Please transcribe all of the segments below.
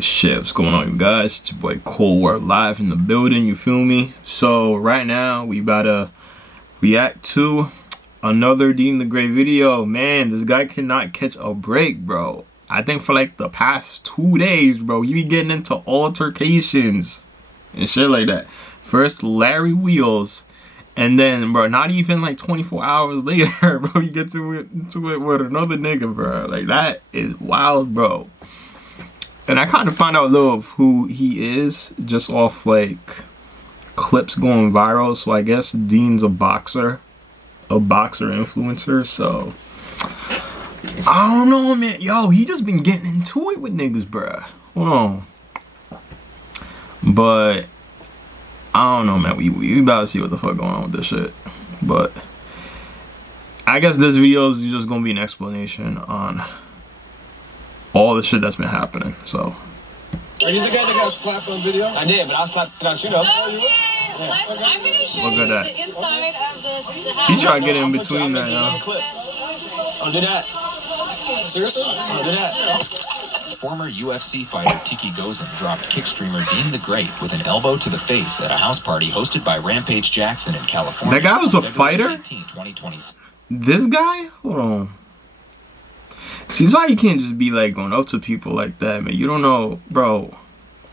Shit, what's going on, you guys? It's your boy Cold War live in the building, you feel me? So right now we about to react to another Deen the Great video. Man, this guy cannot catch a break, bro. I think for like the past 2 days, bro, you be getting into altercations and shit like that. First Larry Wheels, and then, bro, not even like 24 hours later, bro, you get into it with another nigga, bro. Like, that is wild, bro. And I kind of found out a little of who he is just off like clips going viral. So I guess Deen's a boxer influencer. So I don't know, man. Yo, he just been getting into it with niggas, bruh. Hold on. But I don't know, man. We about to see what the fuck going on with this shit. But I guess this video is just gonna be an explanation on all the shit that's been happening. So are you the guy that got slapped on video? I did, but I slapped on you though. Oh, yeah. I'm gonna show you the inside of the she tried to get in between that, Don't do that. Seriously? Don't do that. Former UFC fighter TIKI dropped kick streamer Deen the Great with an elbow to the face at a house party hosted by Rampage Jackson in California. That guy was a fighter? 18, 2020. This guy? Hold on. See, that's why you can't just be like going up to people like that, man. You don't know, bro.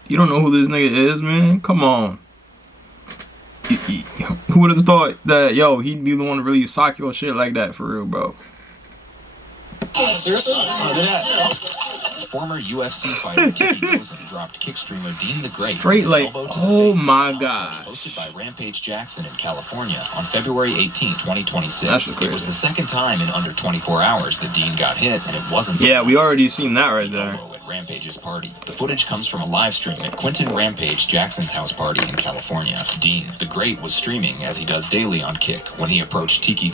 You don't know who this nigga is, man. Come on. Who would have thought that, yo, he'd be the one to really sock your shit like that for real, bro? Seriously? Don't do that. Former UFC fighter TIKI dropped kick streamer Deen the Great straight like, oh my god. Hosted by Rampage Jackson in California on February 18, 2026. It was the second time in under 24 hours that Deen got hit, and it wasn't. Yeah, we already seen that right there. Rampage's party. The footage comes from a live stream at Quentin Rampage Jackson's house party in California. Deen the Great was streaming, as he does daily on Kick, when he approached TIKI.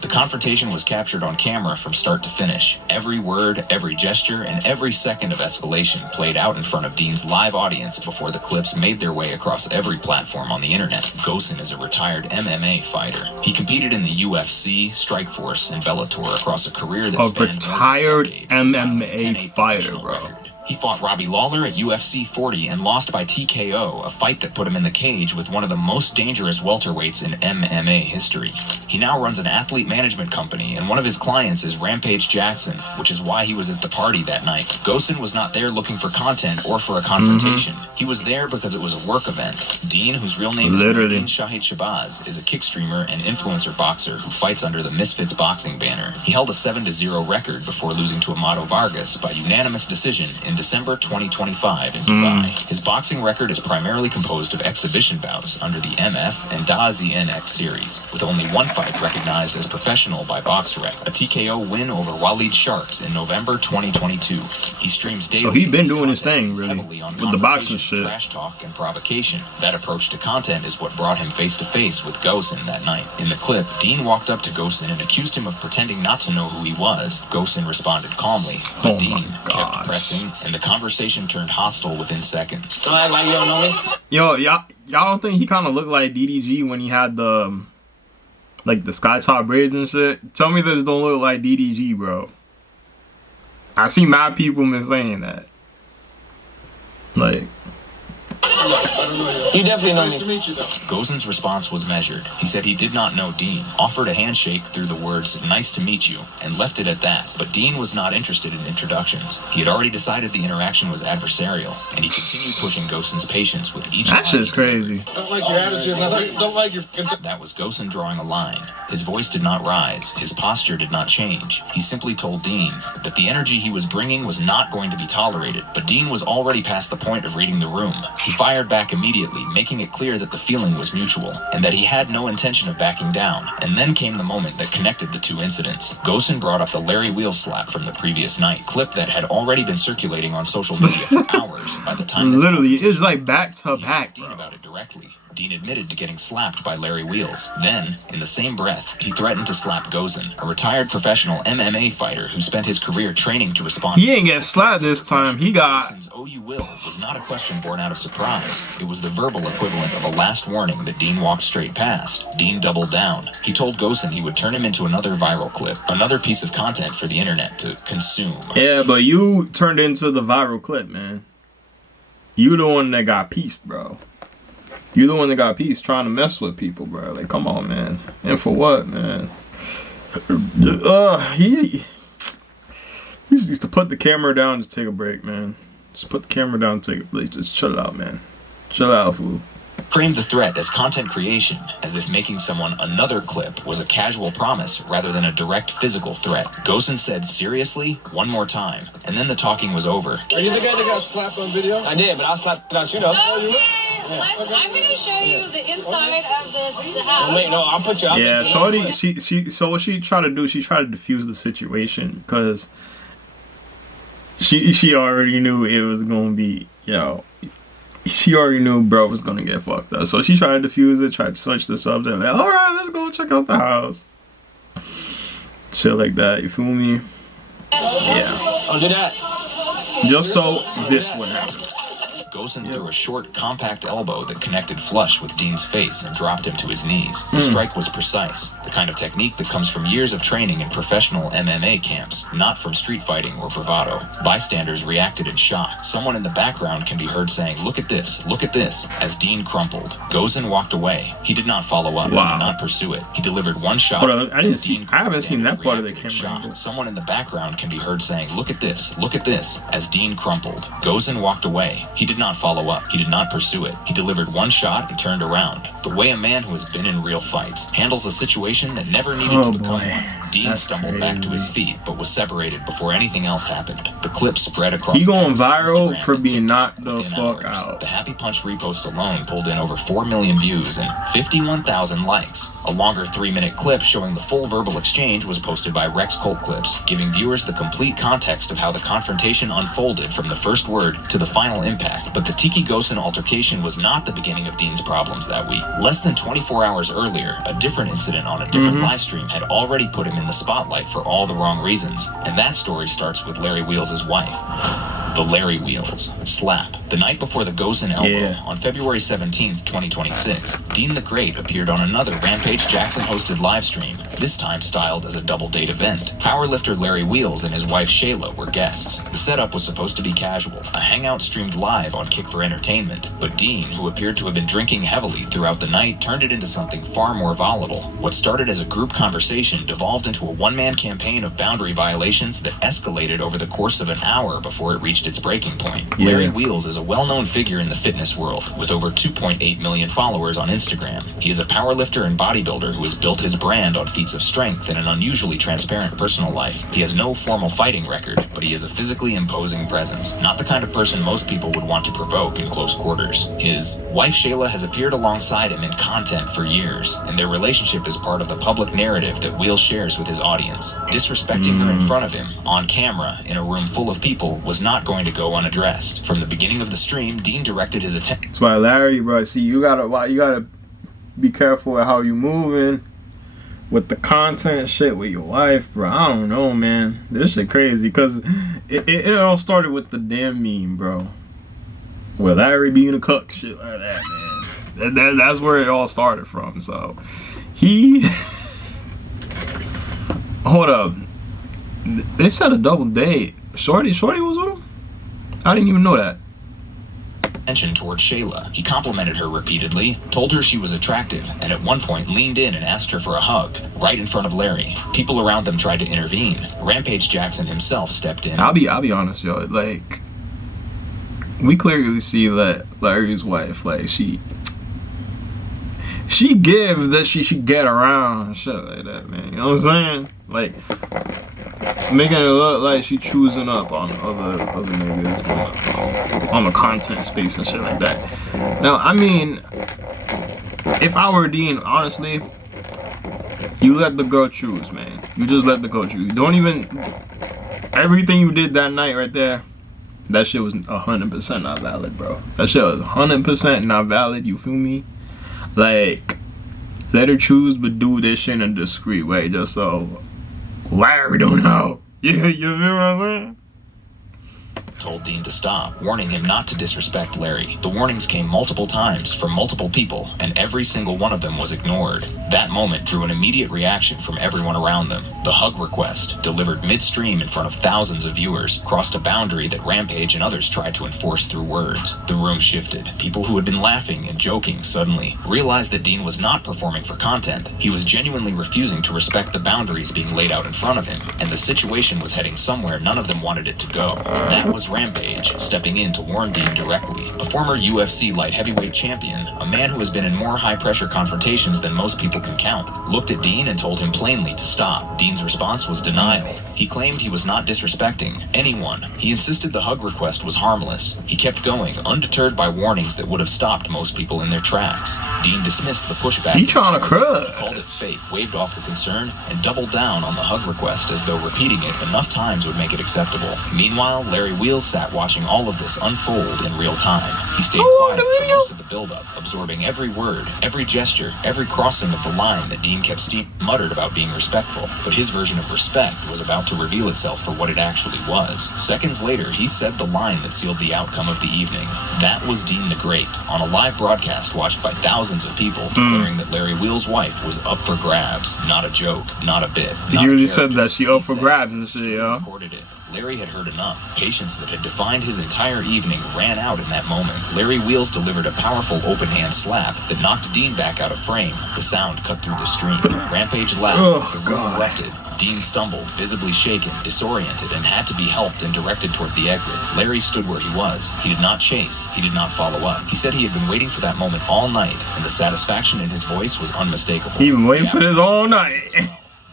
The confrontation was captured on camera from start to finish. Every word, every gesture, and every second of escalation played out in front of Deen's live audience before the clips made their way across every platform on the internet. Gosen is a retired MMA fighter. He competed in the UFC, Strikeforce, and Bellator across a career that spanned retired MMA fighter, bro. He fought Robbie Lawler at UFC 40 and lost by TKO, a fight that put him in the cage with one of the most dangerous welterweights in MMA history. He now runs an athlete management company, and one of his clients is Rampage Jackson, which is why he was at the party that night. Gosen was not there looking for content or for a confrontation. He was there because it was a work event. Deen, whose real name is Deen Shahid Shabazz, is a kick streamer and influencer boxer who fights under the Misfits boxing banner. He held a 7-0 record before losing to Amado Vargas by unanimous decision in December 2025 in Dubai. His boxing record is primarily composed of exhibition bouts under the MF and Dazi NX series, with only one fight recognized as professional by BoxRec, a TKO win over Waleed Sharks in November 2022. He streams daily. So he's been doing his thing, really, with the boxing shit. Trash talk and provocation. That approach to content is what brought him face to face with Gosen that night. In the clip, Deen walked up to Gosen and accused him of pretending not to know who he was. Gosen responded calmly, but Deen kept pressing, and the conversation turned hostile within seconds. Don't act like you don't know me. Yo, y'all don't think he kind of looked like DDG when he had the like the sky top braids and shit? Tell me this don't look like DDG, bro. I see mad people been saying that. Like, you definitely know me. Nice to meet you, though. Gosen's response was measured. He said he did not know Deen, offered a handshake through the words, "nice to meet you," and left it at that. But Deen was not interested in introductions. He had already decided the interaction was adversarial, and he continued pushing Gosen's patience with each that shit's crazy. Don't like your attitude. Don't like your... That was Gosen drawing a line. His voice did not rise. His posture did not change. He simply told Deen that the energy he was bringing was not going to be tolerated. But Deen was already past the point of reading the room. He fired back immediately, making it clear that the feeling was mutual, and that he had no intention of backing down. And then came the moment that connected the two incidents. Gosen brought up the Larry Wheels slap from the previous night, clip that had already been circulating on social media for hours by the time literally, it's like back to back, Deen about it directly. Deen admitted to getting slapped by Larry Wheels. Then, in the same breath, he threatened to slap Gosen, a retired professional MMA fighter who spent his career training to respond. He ain't get slapped this time. He got... Gosen's "oh you will" was not a question born out of surprise. It was the verbal equivalent of a last warning that Deen walked straight past. Deen doubled down. He told Gosen he would turn him into another viral clip, another piece of content for the internet to consume. Yeah, but you turned into the viral clip, man. You the one that got pieced, bro. You the one that got pieced trying to mess with people, bro. Like, come on, man. And for what, man? He used to put the camera down, just take a break, man. Just put the camera down, take a break. Just chill out, man. Chill out, fool. Framed the threat as content creation, as if making someone another clip was a casual promise rather than a direct physical threat. Gosen said, seriously, one more time, and then the talking was over. Are you the guy that got slapped on video? I did, but I'll slap it out you, though. Okay, I'm going to show you the inside of the house. Wait, no, I'll put you up. Yeah, shorty, so what she tried to do, she tried to defuse the situation, because she already knew it was gonna be, she already knew bro was gonna get fucked up. So she tried to defuse it, tried to switch the subject, like, alright, let's go check out the house. Shit like that, you feel me? Yeah. Don't do that. Just so this would happen. Gosen threw a short, compact elbow that connected flush with Deen's face and dropped him to his knees. The strike was precise, the kind of technique that comes from years of training in professional MMA camps, not from street fighting or bravado. Bystanders reacted in shock. Someone in the background can be heard saying, look at this, as Deen crumpled. Gosen walked away. He did not follow up, Wow. and did not pursue it. He delivered one shot. Hold on, I Deen haven't seen that part of the reacted in camera. shock. Someone in the background can be heard saying, look at this, as Deen crumpled. Gosen walked away. He did not follow up. He did not pursue it. He delivered one shot and turned around. The way a man who has been in real fights handles a situation that never needed to become one. Deen stumbled back to his feet, but was separated before anything else happened. The clip spread across. He going X, viral Instagram, for and being TikTok knocked the within fuck hours. out. The Happy Punch repost alone pulled in over 4 million views and 51,000 likes. A longer 3-minute clip showing the full verbal exchange was posted by Rex Colt Clips, giving viewers the complete context of how the confrontation unfolded from the first word to the final impact. But the TIKI Gosen altercation was not the beginning of Deen's problems that week. Less than 24 hours earlier, a different incident on a different live stream had already put him in the spotlight for all the wrong reasons. And that story starts with Larry Wheels' wife. The Larry Wheels slap. The night before the Gosen elbow, on February 17th, 2026, Deen the Great appeared on another Rampage Jackson-hosted live stream, this time styled as a double-date event. Powerlifter Larry Wheels and his wife Shayla were guests. The setup was supposed to be casual, a hangout streamed live on Kick for Entertainment, but Deen, who appeared to have been drinking heavily throughout the night, turned it into something far more volatile. What started as a group conversation devolved into a one-man campaign of boundary violations that escalated over the course of an hour before it reached its breaking point. Larry Wheels is a well-known figure in the fitness world, with over 2.8 million followers on Instagram. He is a powerlifter and bodybuilder who has built his brand on feats of strength and an unusually transparent personal life. He has no formal fighting record, but he is a physically imposing presence, not the kind of person most people would want to provoke in close quarters. His wife Shayla has appeared alongside him in content for years, and their relationship is part of the public narrative that Wheels shares with his audience. Disrespecting her in front of him, on camera, in a room full of people, was not going to go unaddressed. From the beginning of the stream, Deen directed his attention. That's why Larry, bro, see, you gotta be careful with how you moving with the content shit with your wife, bro. I don't know, man. This shit crazy, because it all started with the damn meme, bro. With Larry being a cuck, shit like that, man. That's where it all started from. So he hold up. They said a double date. Shorty was with him? I didn't even know that. Attention towards Shayla. He complimented her repeatedly, told her she was attractive, and at one point leaned in and asked her for a hug, right in front of Larry. People around them tried to intervene. Rampage Jackson himself stepped in. I'll be honest, yo. Like, we clearly see that Larry's wife, like, she give that she should get around and shit like that, man. You know what I'm saying? Like, making it look like she choosing up on other niggas on the content space and shit like that. Now, I mean, if I were Deen, honestly, you let the girl choose, man. You just let the girl choose. Don't even, everything you did that night right there, that shit was 100% not valid, bro. That shit was 100% not valid, you feel me? Like, let her choose, but do this shit in a discreet way, just so Larry don't know. Yeah, you feel what I'm saying? told Deen to stop, warning him not to disrespect Larry. The warnings came multiple times from multiple people, and every single one of them was ignored. That moment drew an immediate reaction from everyone around them. The hug request, delivered midstream in front of thousands of viewers, crossed a boundary that Rampage and others tried to enforce through words. The room shifted. People who had been laughing and joking suddenly realized that Deen was not performing for content. He was genuinely refusing to respect the boundaries being laid out in front of him, and the situation was heading somewhere none of them wanted it to go. That was Rampage, stepping in to warn Deen directly. A former UFC light heavyweight champion, a man who has been in more high-pressure confrontations than most people can count, looked at Deen and told him plainly to stop. Deen's response was denial. He claimed he was not disrespecting anyone. He insisted the hug request was harmless. He kept going, undeterred by warnings that would have stopped most people in their tracks. Deen dismissed the pushback. He trying to crud. Called it fake, waved off the concern, and doubled down on the hug request as though repeating it enough times would make it acceptable. Meanwhile, Larry Wheels sat watching all of this unfold in real time. He stayed quiet for most of the build-up, absorbing every word, every gesture, every crossing of the line that Deen kept muttered about being respectful. But his version of respect was about to reveal itself for what it actually was. Seconds later, he said the line that sealed the outcome of the evening. That was Deen the Great, on a live broadcast watched by thousands of people, declaring that Larry Wheels' wife was up for grabs. Not a joke, not a bit. He really said that she up for grabs and shit, yo. Recorded it. Larry had heard enough. Patience that had defined his entire evening ran out in that moment. Larry Wheels delivered a powerful open-hand slap that knocked Deen back out of frame. The sound cut through the stream. Rampage laughed. The room erupted. Deen stumbled, visibly shaken, disoriented, and had to be helped and directed toward the exit. Larry stood where he was. He did not chase. He did not follow up. He said he had been waiting for that moment all night, and the satisfaction in his voice was unmistakable. He been waiting for this all night.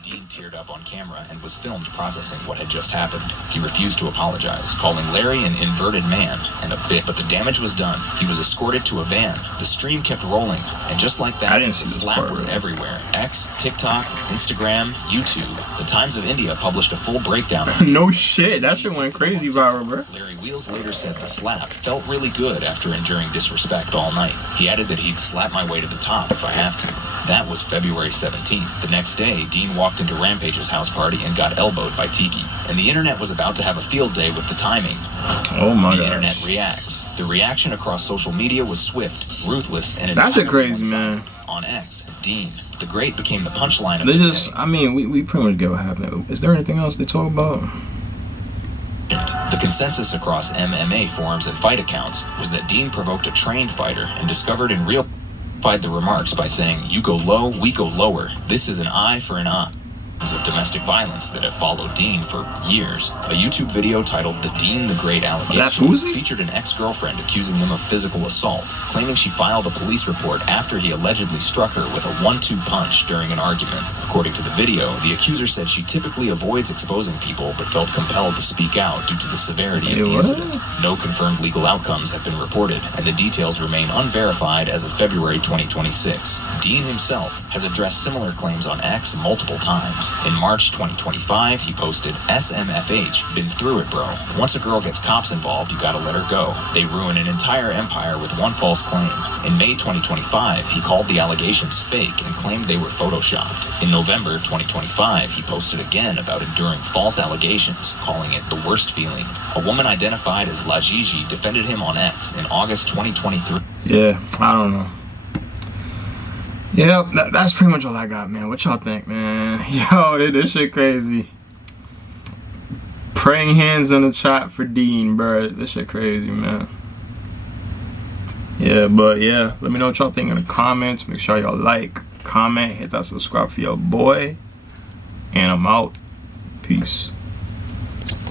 Deen teared up on camera and was filmed processing what had just happened. He refused to apologize, calling Larry an inverted man and a bitch. But the damage was done. He was escorted to a van. The stream kept rolling, and just like that, the slap was everywhere. X, TikTok, Instagram, YouTube. The Times of India published a full breakdown. No shit, that shit went crazy viral, bro. Larry Wheels later said the slap felt really good after enduring disrespect all night. He added that he'd slap my way to the top if I have to. That was February 17th. The next day, Deen walked into Rampage's house party and got elbowed by TIKI. And the internet was about to have a field day with the timing. Oh my god. The internet reacts. The reaction across social media was swift, ruthless, and that's a crazy, man. On X, Deen the Great became the punchline of they the just day. I mean, we pretty much get what happened. Is there anything else they talk about? The consensus across MMA forums and fight accounts was that Deen provoked a trained fighter and discovered in real the remarks by saying, "You go low, we go lower. This is an eye for an eye." Of domestic violence that have followed Deen for years. A YouTube video titled "The Deen the Great Allegations" featured an ex-girlfriend accusing him of physical assault, claiming she filed a police report after he allegedly struck her with a 1-2 punch during an argument. According to the video, the accuser said she typically avoids exposing people but felt compelled to speak out due to the severity of the incident. No confirmed legal outcomes have been reported, and the details remain unverified as of February 2026. Deen himself has addressed similar claims on X multiple times. In March 2025, he posted, "SMFH, been through it, bro. Once a girl gets cops involved, you gotta let her go. They ruin an entire empire with one false claim." In May 2025, he called the allegations fake and claimed they were photoshopped. In November 2025, he posted again about enduring false allegations, calling it the worst feeling. A woman identified as La Gigi defended him on X in August 2023. Yeah, I don't know. Yeah, that's pretty much all I got, man. What y'all think, man? Yo, this shit crazy. Praying hands in the chat for Deen, bro. This shit crazy, man. Yeah, but yeah, let me know what y'all think in the comments. Make sure y'all like, comment, hit that subscribe for your boy. And I'm out. Peace.